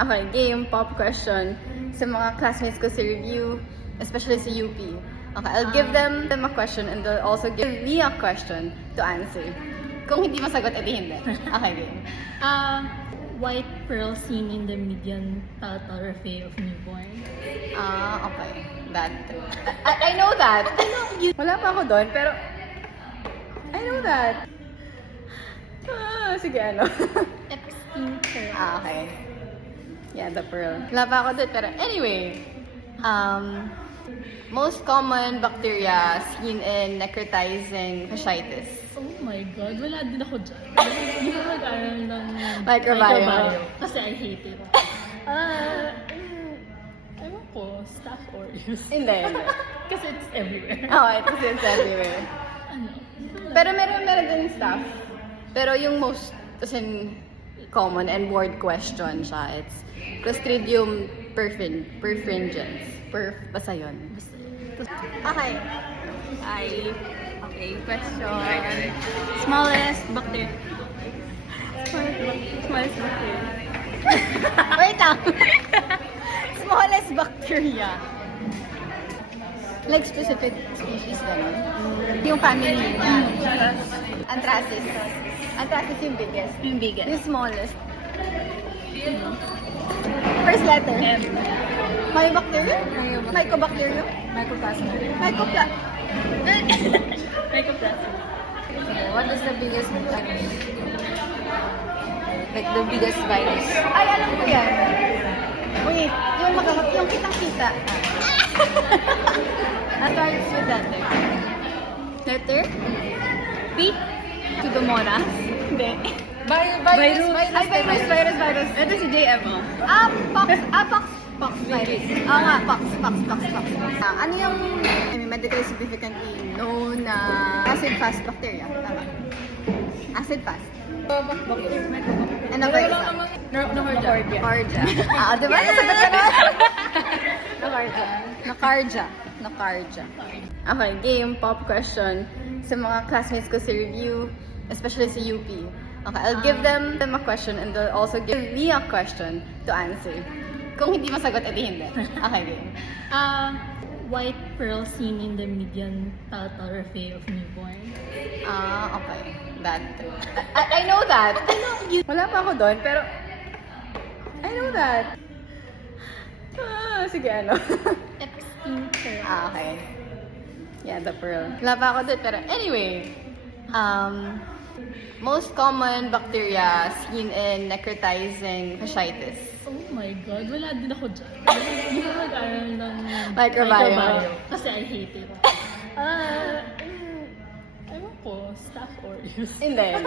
Okay, game, pop question. Sa mga classmates ko sa review, especially sa UP. Okay, I'll give them a question and they'll also give me a question to answer. Kung hindi masagot, edi hindi. Okay, game. White pearl seen in the median palatal raphe of newborn. Okay. That. I know that. Wala pa ako doon, pero I know that. Sige, ano? Epstein pearl. Okay. Yeah, the pearl. Wala pa ako doon, pero anyway. Most common bacteria seen in necrotizing fasciitis. Oh my God, wala din ako dyan. Hindi ko mag-aral ng Microbiome. Kasi I hate it. Ewan ko, Staph aureus. Hindi. Kasi it's everywhere. Kasi it's everywhere. Ano? Pero meron din stuff. Pero yung most, as in, common and word question siya, it's Clostridium perfringens. Basta yun. Okay. Okay, question. Smallest bacteria. Smallest bacteria. Wait lang. Smallest bacteria. Like specific species gano'n. Yung family niya. Anthracis. Anthracis yung biggest. Yung biggest. Yung smallest. First letter. M. Mycobacterium? Mycobacterium? Mycoplasma. Mycoplasma. What is the biggest like the biggest virus? Ay, alam ko yan. Wait, yung kitang-kita. What starts with letter? Letter? P? Pseudomonas? Hindi. Virus. Ito si JM. Pox virus. Pox. Ano yung medically significantly known na acid-fast bacteria? Tama. Acid-fast. Ano ba isa? Nacardia. Diba? Nasagot ka na? Nacardia. Okay, game, pop question. Sa mga classmates ko sa review, especially sa UP. Okay, I'll give them a question and they'll also give me a question to answer. Kung hindi masagot, edi hindi. Okay, game. White pearl seen in the median palatal raphe of newborn. Okay. That. I know that. Wala pa ako doon, pero I know that. Sige, ano? Epstein pearl. Okay. Yeah, the pearl. Wala pa ako doon, pero anyway. Most common bacteria seen in necrotizing fasciitis. Oh my God, wala din ako dyan. Hindi ko mag-aral ng Microbiome. Kasi I hate it. Ewan ko, Staph aureus. Hindi.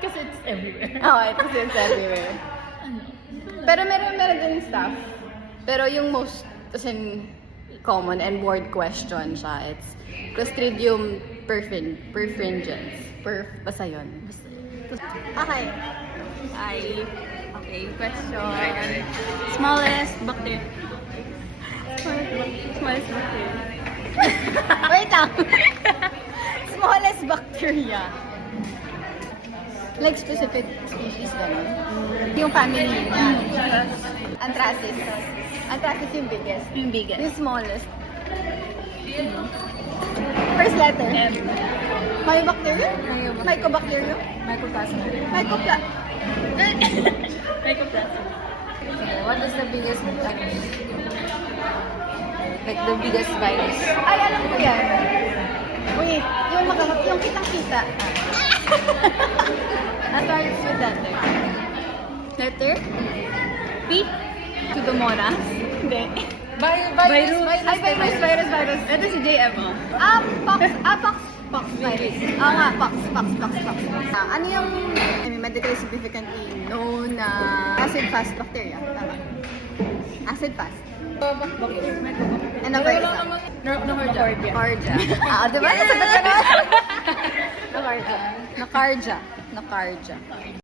Kasi it's everywhere. Kasi it's everywhere. Ano? Pero meron din stuff. Pero yung most, as in, common and word question siya, it's Clostridium perfringens. Basta yun. Okay. Okay, question. Smallest bacteria. Smallest bacteria. Wait lang. Smallest bacteria. Like specific species gano'n. Yung family niya. Anthracis. Anthracis yung biggest. Yung biggest. Yung smallest. First letter. M. Mycobacterium? Mycobacterium? Mycoplasma. Mycoplasma. What is the biggest like the biggest virus? Ay, alam ko yan. Wait, yung kitang-kita. What starts with letter? Letter? P? Pseudomonas? Hindi. Virus. Ito si JM. Pox virus. Pox. Ano yung medically significantly known na acid-fast bacteria? Tama. Acid-fast. Ano ba isa? Nacardia. Diba? Nasagot ka na? Nacardia.